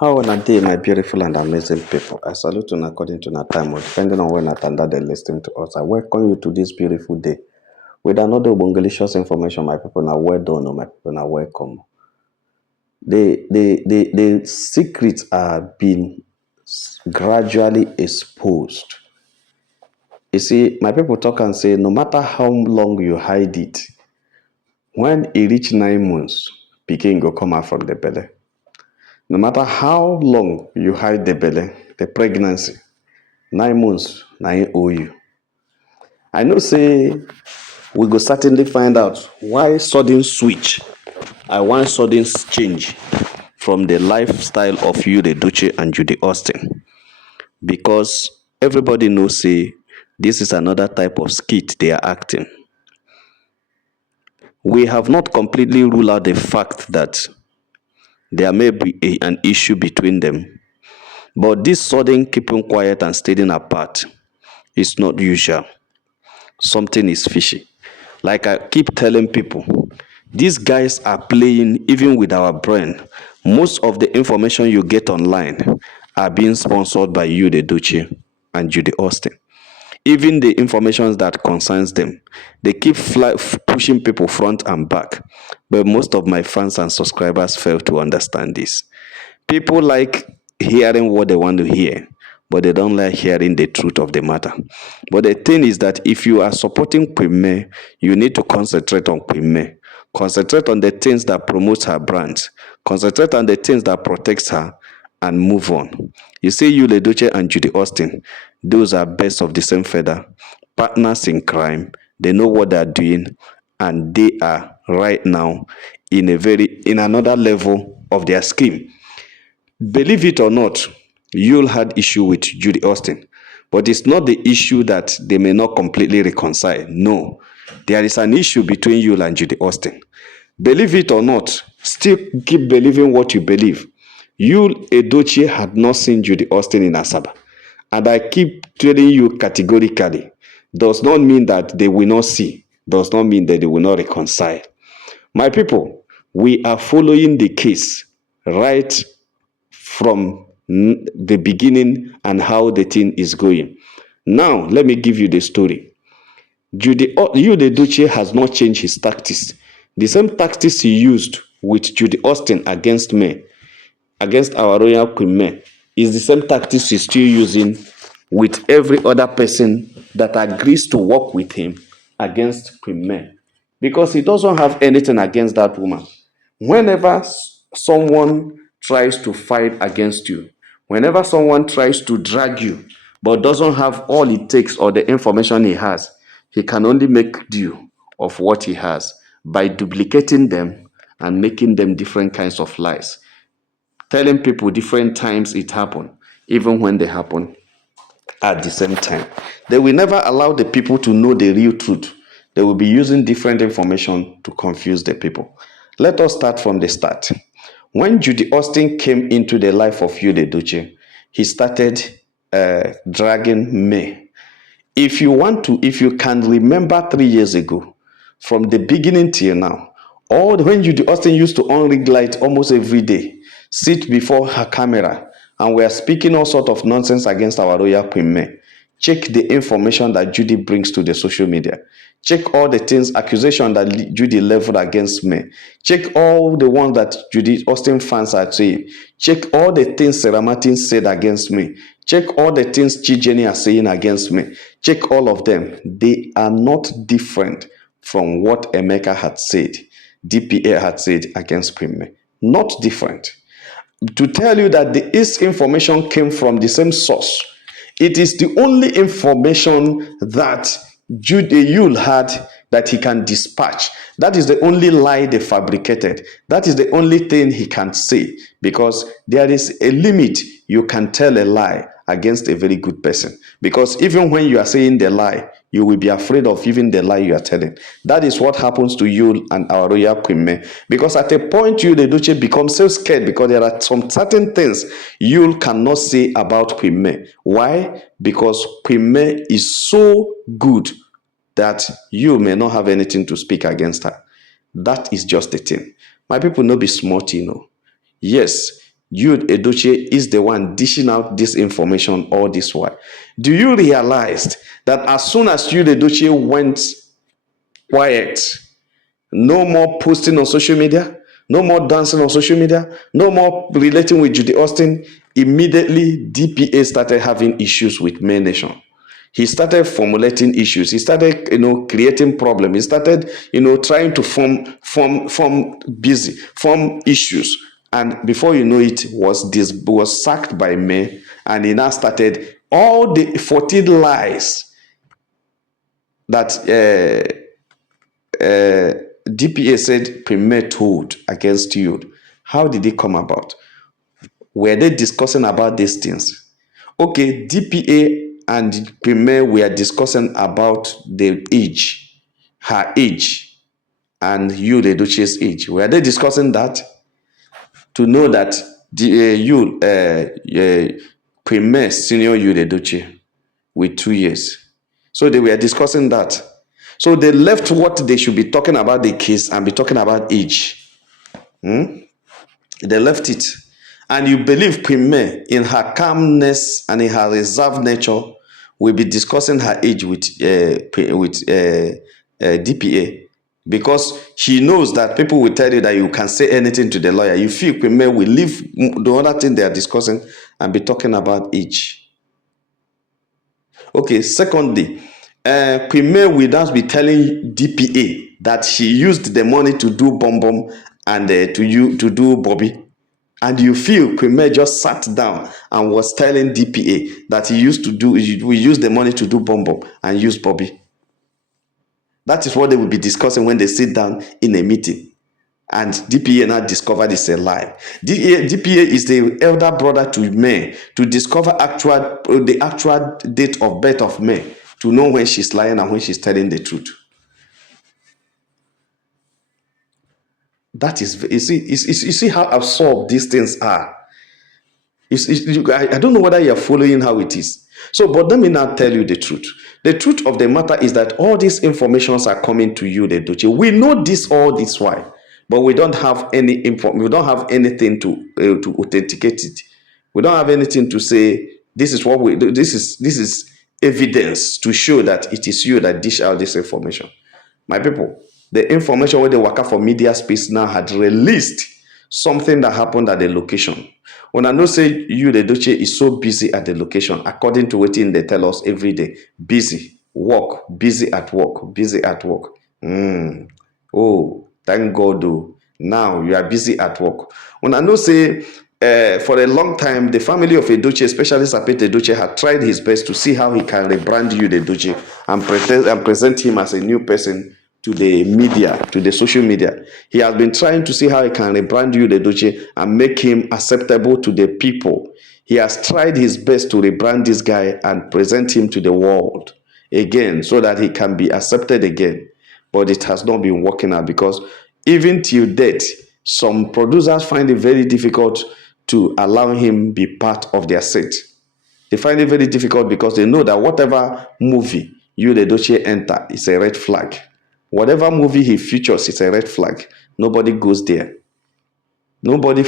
How on a day, my beautiful and amazing people. I salute you according to our time, or depending on when at and that they listen to us. I welcome you to this beautiful day with another Bongalicious information, my people. Now, well done, my people. Now, welcome. The secrets are being gradually exposed. You see, my people talk and say, no matter how long you hide it, when it reach 9 months, pikin go come out from the belly. No matter how long you hide the belly, the pregnancy, 9 months, na im owe you. I know say we go certainly find out why sudden switch and why sudden change from the lifestyle of you, the Edochie and Judy Austin. Because everybody knows say this is another type of skit they are acting. We have not completely ruled out the fact that there may be an issue between them. But this sudden keeping quiet and staying apart is not usual. Something is fishy. Like I keep telling people, these guys are playing even with our brain. Most of the information you get online are being sponsored by you, the Edochie, and Judy Austin. Even the information that concerns them, they keep pushing people front and back. But most of my fans and subscribers fail to understand this. People like hearing what they want to hear, but they don't like hearing the truth of the matter. But the thing is that if you are supporting Queen May, you need to concentrate on Queen May. Concentrate on the things that promotes her brand. Concentrate on the things that protects her and move on. You see, you, Edochie and Judy Austin, those are birds of the same feather, partners in crime. They know what they're doing, and they are right now in another level of their scheme. Believe it or not, you'll had issue with Judy Austin, but it's not the issue that they may not completely reconcile. No, there is an issue between you and Judy Austin. Believe it or not, still keep believing what you believe. You, Edochie, had not seen Judy Austin in Asaba. And I keep telling you categorically, does not mean that they will not see, does not mean that they will not reconcile. My people, we are following the case right from the beginning and how the thing is going. Now, let me give you the story. The Edochie has not changed his tactics. The same tactics he used with Judy Austin against me, against our royal Queen May, is the same tactics he's still using with every other person that agrees to work with him against Queen May. Because he doesn't have anything against that woman. Whenever someone tries to fight against you, whenever someone tries to drag you, but doesn't have all it takes or the information he has, he can only make do of what he has by duplicating them and making them different kinds of lies. Telling people different times it happened, even when they happen at the same time. They will never allow the people to know the real truth. They will be using different information to confuse the people. Let us start from the start. When Judy Austin came into the life of you, the Edochie, he started dragging May. If you can remember 3 years ago, from the beginning till now, when Judy Austin used to on ring light almost every day, sit before her camera, and we are speaking all sort of nonsense against our royal Queen May. Check the information that Judy brings to the social media. Check all the things, accusation that Judy leveled against me. Check all the ones that Judy Austin fans are saying. Check all the things Sarah Martin said against me. Check all the things Chi Jenny are saying against me. Check all of them. They are not different from what Emeka had said, DPA had said against Queen May. Not different. To tell you that this information came from the same source. It is the only information that Judy Yule had that he can dispatch. That is the only lie they fabricated. That is the only thing he can say, because there is a limit you can tell a lie against a very good person. Because even when you are saying the lie, you will be afraid of even the lie you are telling. That is what happens to you and our royal Queen May. Because at a point, you, the Edochie, become so scared because there are some certain things you cannot say about Queen May. Why? Because Queen May is so good that you may not have anything to speak against her. That is just the thing. My people, no be smart, you know. Yes, Edochie is the one dishing out this information all this while. Do you realize that as soon as Edochie went quiet, no more posting on social media, no more dancing on social media, no more relating with Judy Austin, immediately DPA started having issues with May Nation. He started formulating issues. He started, creating problems. He started, trying to form issues. And before you know it, was sacked by May, and he now started all the 14 lies that DPA said Premier told against you. How did it come about? Were they discussing about these things? Okay, DPA and Premier were discussing about the age, her age, and Edochie's age. Were they discussing that? To know that Premier senior Edochie with 2 years. So they were discussing that. So they left what they should be talking about the case and be talking about age. They left it. And you believe Premier, in her calmness and in her reserved nature, will be discussing her age with DPA, because she knows that people will tell you that you can say anything to the lawyer. You feel Premier will leave the other thing they are discussing and be talking about age. Okay, secondly, Premier will now be telling DPA that she used the money to do Bomb and to do Bobby. And you feel Premier just sat down and was telling DPA that we use the money to do Bomb and use Bobby. That is what they will be discussing when they sit down in a meeting. And DPA now discovered it's a lie. DPA is the elder brother to May, to discover the actual date of birth of May, to know when she's lying and when she's telling the truth. That is, you see how absurd these things are. I don't know whether you're following how it is. So, but let me now tell you the truth. The truth of the matter is that all these informations are coming to you, the Edochie. We know all this why, but we don't have any we don't have anything to authenticate it. We don't have anything to say this is what we do. This is evidence to show that it is you that dish out this information. My people, the information where they work out for media space now had released something that happened at the location. When I know say you, the Edochie, is so busy at the location, according to what they tell us every day, busy, work, busy at work, busy at work. Oh, thank God, though. Now you are busy at work. When I know say for a long time, the family of Edochie, especially Sapete Edochie, had tried his best to see how he can rebrand you, the Edochie, and present him as a new person to the media, to the social media. He has been trying to see how he can rebrand you, the Edochie, and make him acceptable to the people. He has tried his best to rebrand this guy and present him to the world again, so that he can be accepted again. But it has not been working out, because even till date, some producers find it very difficult to allow him be part of their set. They find it very difficult because they know that whatever movie you, the Edochie, enter is a red flag. Whatever movie he features is a red flag. Nobody goes there. Nobody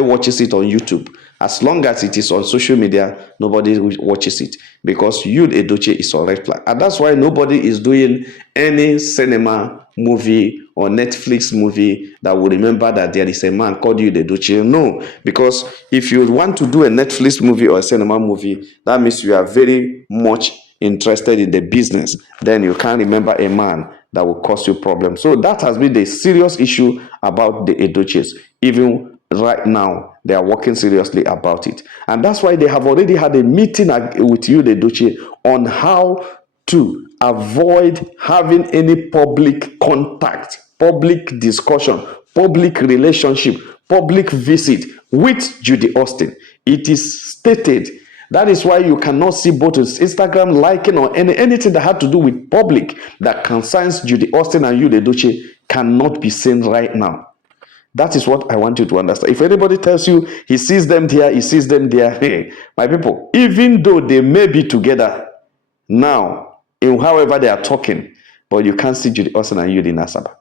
watches it on YouTube. As long as it is on social media, nobody watches it, because you, Edochie, is a red flag. And that's why nobody is doing any cinema movie or Netflix movie that will remember that there is a man called you, Edochie. No, because if you want to do a Netflix movie or a cinema movie, that means you are very much interested in the business. Then you can't remember a man that will cause you problems. So that has been the serious issue about the Edochies. Even right now, they are working seriously about it. And that's why they have already had a meeting with you, the Edochie, on how to avoid having any public contact, public discussion, public relationship, public visit with Judy Austin. It is stated. That is why you cannot see both Instagram liking or anything that had to do with public that concerns Judy Austin and you, the Edochie, cannot be seen right now. That is what I want you to understand. If anybody tells you he sees them there, he sees them there, hey, my people, even though they may be together now, in however they are talking, but you can't see Judy Austin and you in Asaba.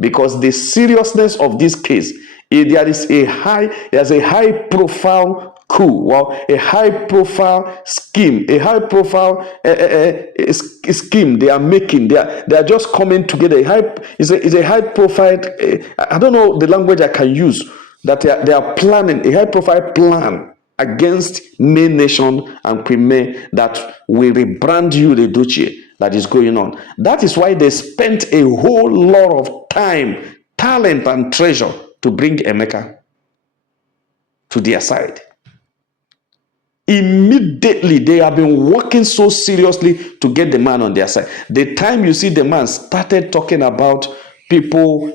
Because the seriousness of this case There's a high profile coup, well, a high profile scheme, a high profile scheme they are making. They are just coming together. It's a high profile. I don't know the language I can use. That they are planning a high profile plan against May Nation and Queen May that will rebrand you, the Edochie, that is going on. That is why they spent a whole lot of time, talent, and treasure to bring Emeka to their side. Immediately, they have been working so seriously to get the man on their side. The time you see the man started talking about people,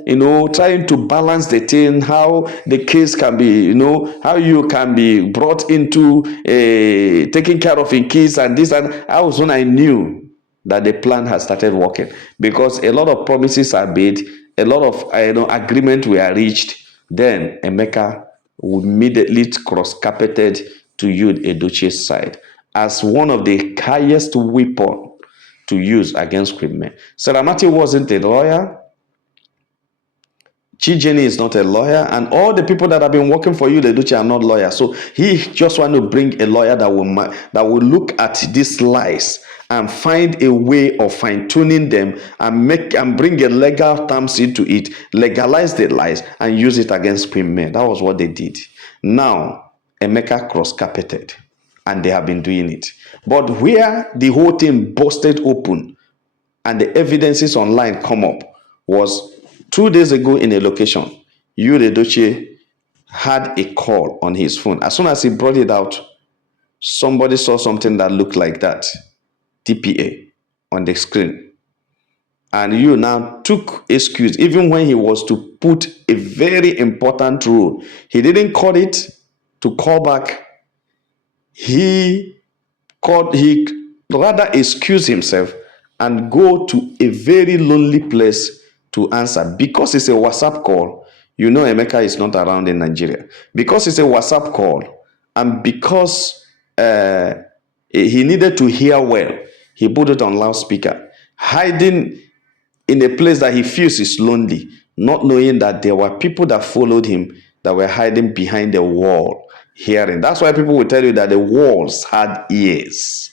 trying to balance the thing, how the case can be, how you can be brought into taking care of a case and this, and that was when I knew that the plan has started working, because a lot of promises are made, a lot of agreement were reached. Then Emeka immediately cross-carpeted to use Edochie's side as one of the highest weapon to use against criminal. Saramati wasn't a lawyer. Chijeni is not a lawyer, and all the people that have been working for you, Edochie, are not lawyers. So he just want to bring a lawyer that will look at these lies and find a way of fine-tuning them and bring a legal terms into it, legalize the lies and use it against criminal. That was what they did. Now Emeka cross-carpeted, and they have been doing it. But where the whole thing busted open and the evidences online come up was 2 days ago in a location. Edochie had a call on his phone. As soon as he brought it out, somebody saw something that looked like that, TPA, on the screen. And you now took excuse, even when he was to put a very important rule. He didn't call it to call back. He rather excused himself and go to a very lonely place to answer, because it's a WhatsApp call. Emeka is not around in Nigeria. Because it's a WhatsApp call, and because he needed to hear well, he put it on loudspeaker, hiding in a place that he feels is lonely, not knowing that there were people that followed him that were hiding behind the wall, hearing. That's why people will tell you that the walls had ears.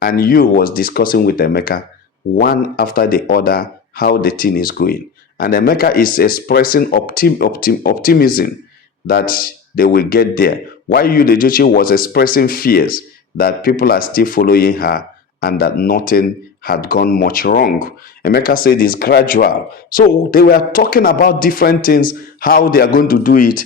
And you was discussing with Emeka, one after the other, how the thing is going. And Emeka is expressing optimism that they will get there. While Edochie was expressing fears that people are still following her and that nothing had gone much wrong. Emeka said it's gradual. So they were talking about different things, how they are going to do it.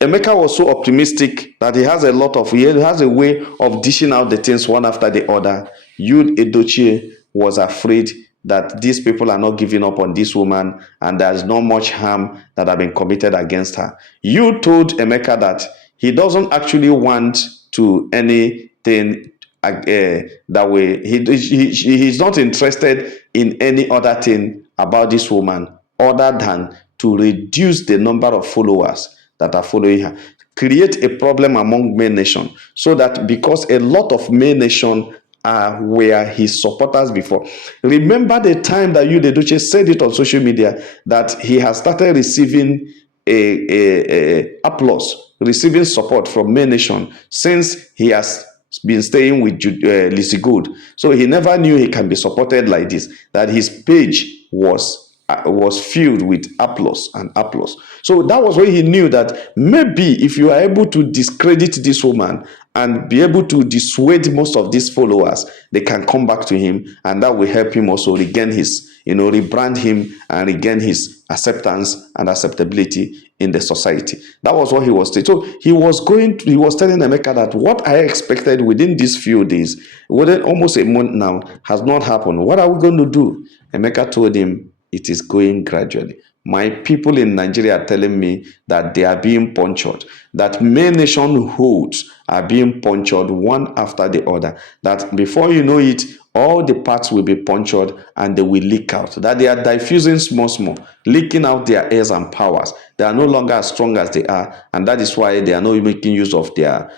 Emeka was so optimistic that he has a way of dishing out the things one after the other. Edochie was afraid that these people are not giving up on this woman and there's not much harm that have been committed against her. You told Emeka that he doesn't actually want to anything that way. He's not interested in any other thing about this woman other than to reduce the number of followers that are following her, create a problem among May Nation, so that because a lot of May Nation were his supporters before. Remember the time that Edochie said it on social media that he has started receiving applause, receiving support from May Nation since he has been staying with Lizzie Good. So he never knew he can be supported like this, that his page was filled with applause and applause. So that was when he knew that maybe if you are able to discredit this woman and be able to dissuade most of these followers, they can come back to him, and that will help him also regain his, rebrand him and regain his acceptance and acceptability in the society. That was what he was saying. So he was telling Emeka that what I expected within these few days, within almost a month now, has not happened. What are we going to do? Emeka told him, it is going gradually. My people in Nigeria are telling me that they are being punctured, that May Nation hoods are being punctured one after the other, that before you know it, All the parts will be punctured and they will leak out. That they are diffusing small, small, leaking out their airs and powers. They are no longer as strong as they are, and that is why they are not making use of their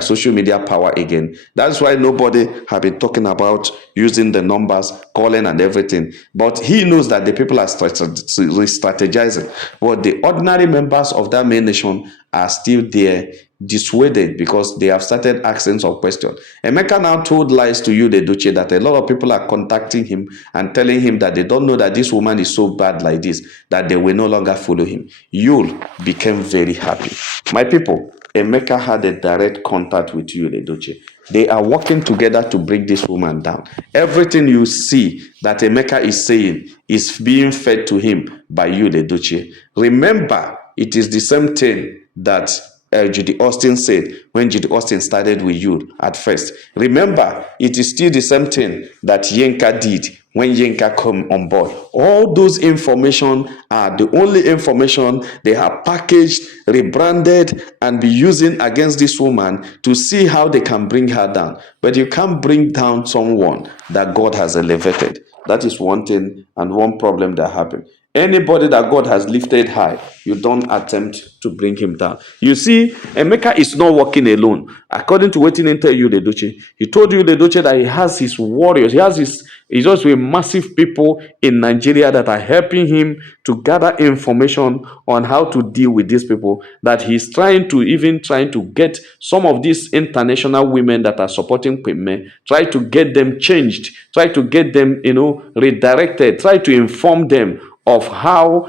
social media power again. That's why nobody have been talking about using the numbers, calling and everything. But he knows that the people are strategizing. But the ordinary members of that main nation are still there, dissuaded, because they have started asking some questions. Emeka now told lies to you, the Edochie, that a lot of people are contacting him and telling him that they don't know that this woman is so bad like this, that they will no longer follow him. Yul became very happy. My people, Emeka had a direct contact with you, the Edochie. They are working together to bring this woman down. Everything you see that Emeka is saying is being fed to him by you, the Edochie. Remember, it is the same thing that Judy Austin said when Judy Austin started with you at first. Remember, it is still the same thing that Yinka did when Yinka come on board. All those information are the only information they have packaged, rebranded, and be using against this woman to see how they can bring her down. But you can't bring down someone that God has elevated. That is one thing and one problem that happened. Anybody that God has lifted high, you don't attempt to bring him down. You see, Emeka is not working alone. According to what he tell you, the Edochie, he told you, the Edochie, that he has his warriors. He's also a massive people in Nigeria that are helping him to gather information on how to deal with these people. That he's trying to get some of these international women that are supporting Peme, try to get them changed, try to get them, redirected, try to inform them of how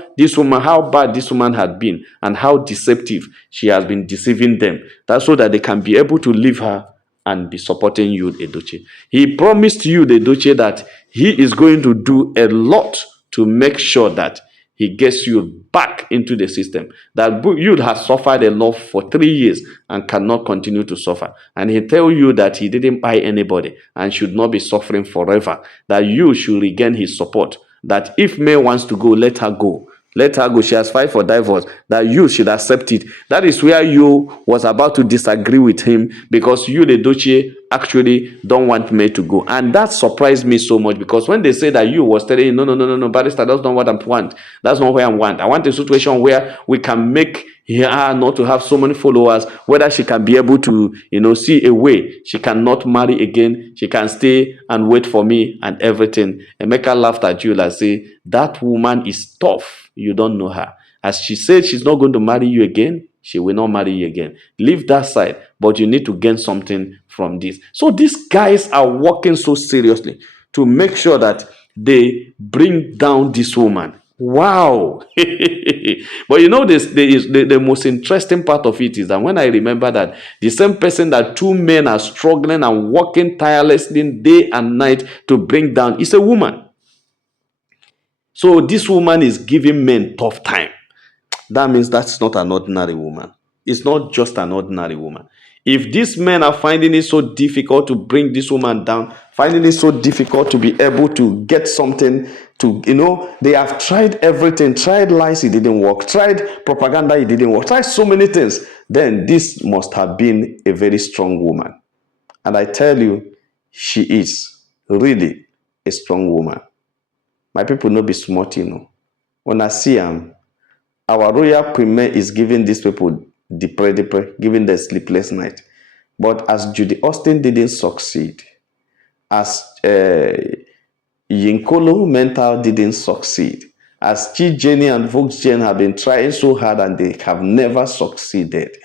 bad this woman had been, and how deceptive she has been deceiving them. That's so that they can be able to leave her and be supporting you, Edochie. He promised you, the Edochie, that he is going to do a lot to make sure that he gets you back into the system. That you has suffered enough for 3 years and cannot continue to suffer. And he tell you that he didn't buy anybody and should not be suffering forever. That you should regain his support. That if May wants to go, let her go. Let her go. She has filed for divorce. That you should accept it. That is where you was about to disagree with him, because you, the Edochie, actually don't want May to go. And that surprised me so much, because when they say that you was telling you, no, barrister, that's not what I want. That's not what I want. I want a situation where we can make her not to have so many followers, whether she can be able to, see a way. She cannot marry again. She can stay and wait for me and everything. Emeka laughed at you and say, that woman is tough. You don't know her. As she said she's not going to marry you again, she will not marry you again. Leave that side, but you need to gain something from this. So these guys are working so seriously to make sure that they bring down this woman. Wow. But the most interesting part of it is that when I remember that the same person that two men are struggling and working tirelessly day and night to bring down is a woman. So this woman is giving men tough time. That means that's not an ordinary woman. It's not just an ordinary woman. If these men are finding it so difficult to bring this woman down, finding it so difficult to be able to get something to, they have tried everything, tried lies, it didn't work, tried propaganda, it didn't work, tried so many things, then this must have been a very strong woman. And I tell you, she is really a strong woman. My people no be smart, When I see them, our royal premier is giving these people giving them sleepless night. But as Judy Austin didn't succeed, as Yinkolo Mental didn't succeed, as Chi Jenny and Volksgen have been trying so hard and they have never succeeded,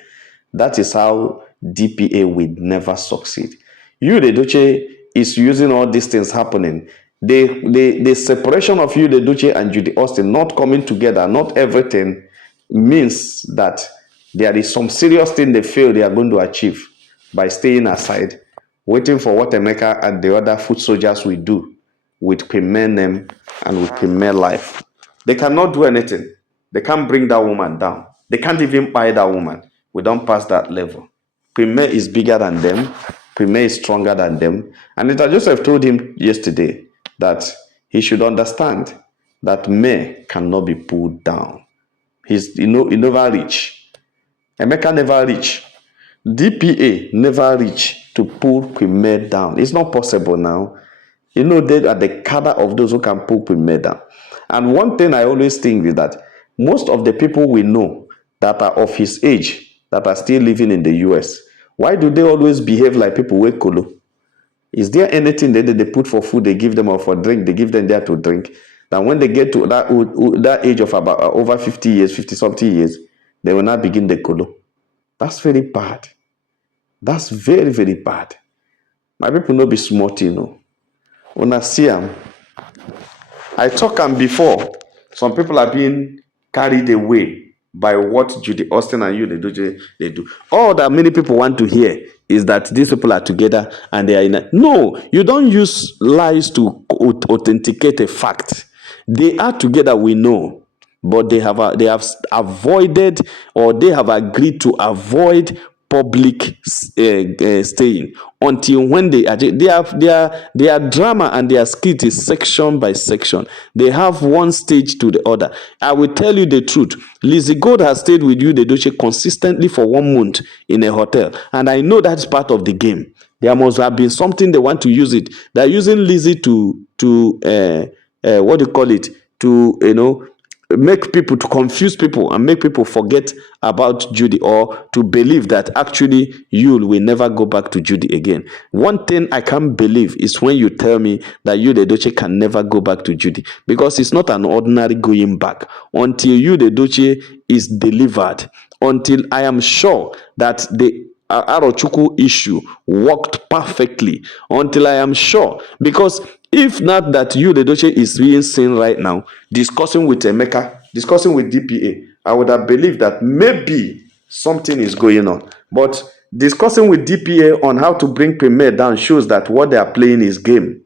that is how DPA will never succeed. You, the Edochie, is using all these things happening. The separation of you, the Edochie, and Judy Austin not coming together, not everything, means that there is some serious thing they feel they are going to achieve by staying aside, waiting for what Emeka and the other foot soldiers will do with Pime name and with Pime life. They cannot do anything. They can't bring that woman down. They can't even buy that woman. We don't pass that level. Pime is bigger than them. Pime is stronger than them. And Mr. Joseph told him yesterday that he should understand that May cannot be pulled down. He never reach. Emeka never reach. DPA never reach to pull Premier down. It's not possible now. You know, they are the cadre of those who can pull Premier down. And one thing I always think is that most of the people we know that are of his age, that are still living in the US, why do they always behave like people with kolo? Is there anything that they put for food, they give them, or for drink, they give them there to drink? Then when they get to that age of about over 50 years, 50 something years, they will not begin the kolo. That's very bad. That's very, very bad. My people no be smart, you know. When I see them, I talk am before. Some people are being carried away by what Judy Austin and you they do. All that many people want to hear is that these people are together and they are in a... No, you don't use lies to authenticate a fact. They are together, we know, but they have avoided, or they have agreed to avoid public staying until when their drama and their skit is section by section. They have one stage to the other. I will tell you the truth. Lizzie Gold has stayed with you, the Edochie, consistently for 1 month in a hotel, and I know that's part of the game. There must have been something they want to use it. They're using Lizzie to what do you call it, to make people, to confuse people and make people forget about Judy, or to believe that actually you will never go back to Judy again. One thing I can't believe is when you tell me that you, the Edochie, can never go back to Judy, because it's not an ordinary going back until you, the Edochie, is delivered, until I am sure that the Arochukwu issue worked perfectly, until I am sure. Because if not that you, the Edochie, is being seen right now discussing with Emeka, discussing with DPA, I would have believed that maybe something is going on. But discussing with DPA on how to bring Premier down shows that what they are playing is game.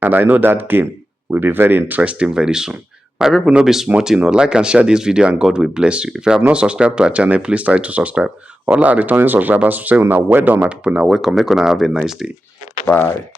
And I know that game will be very interesting very soon. My people, no be smart, like and share this video, and God will bless you. If you have not subscribed to our channel, please try to subscribe. All our returning subscribers say, well done, my people, now welcome. Make una have a nice day. Bye.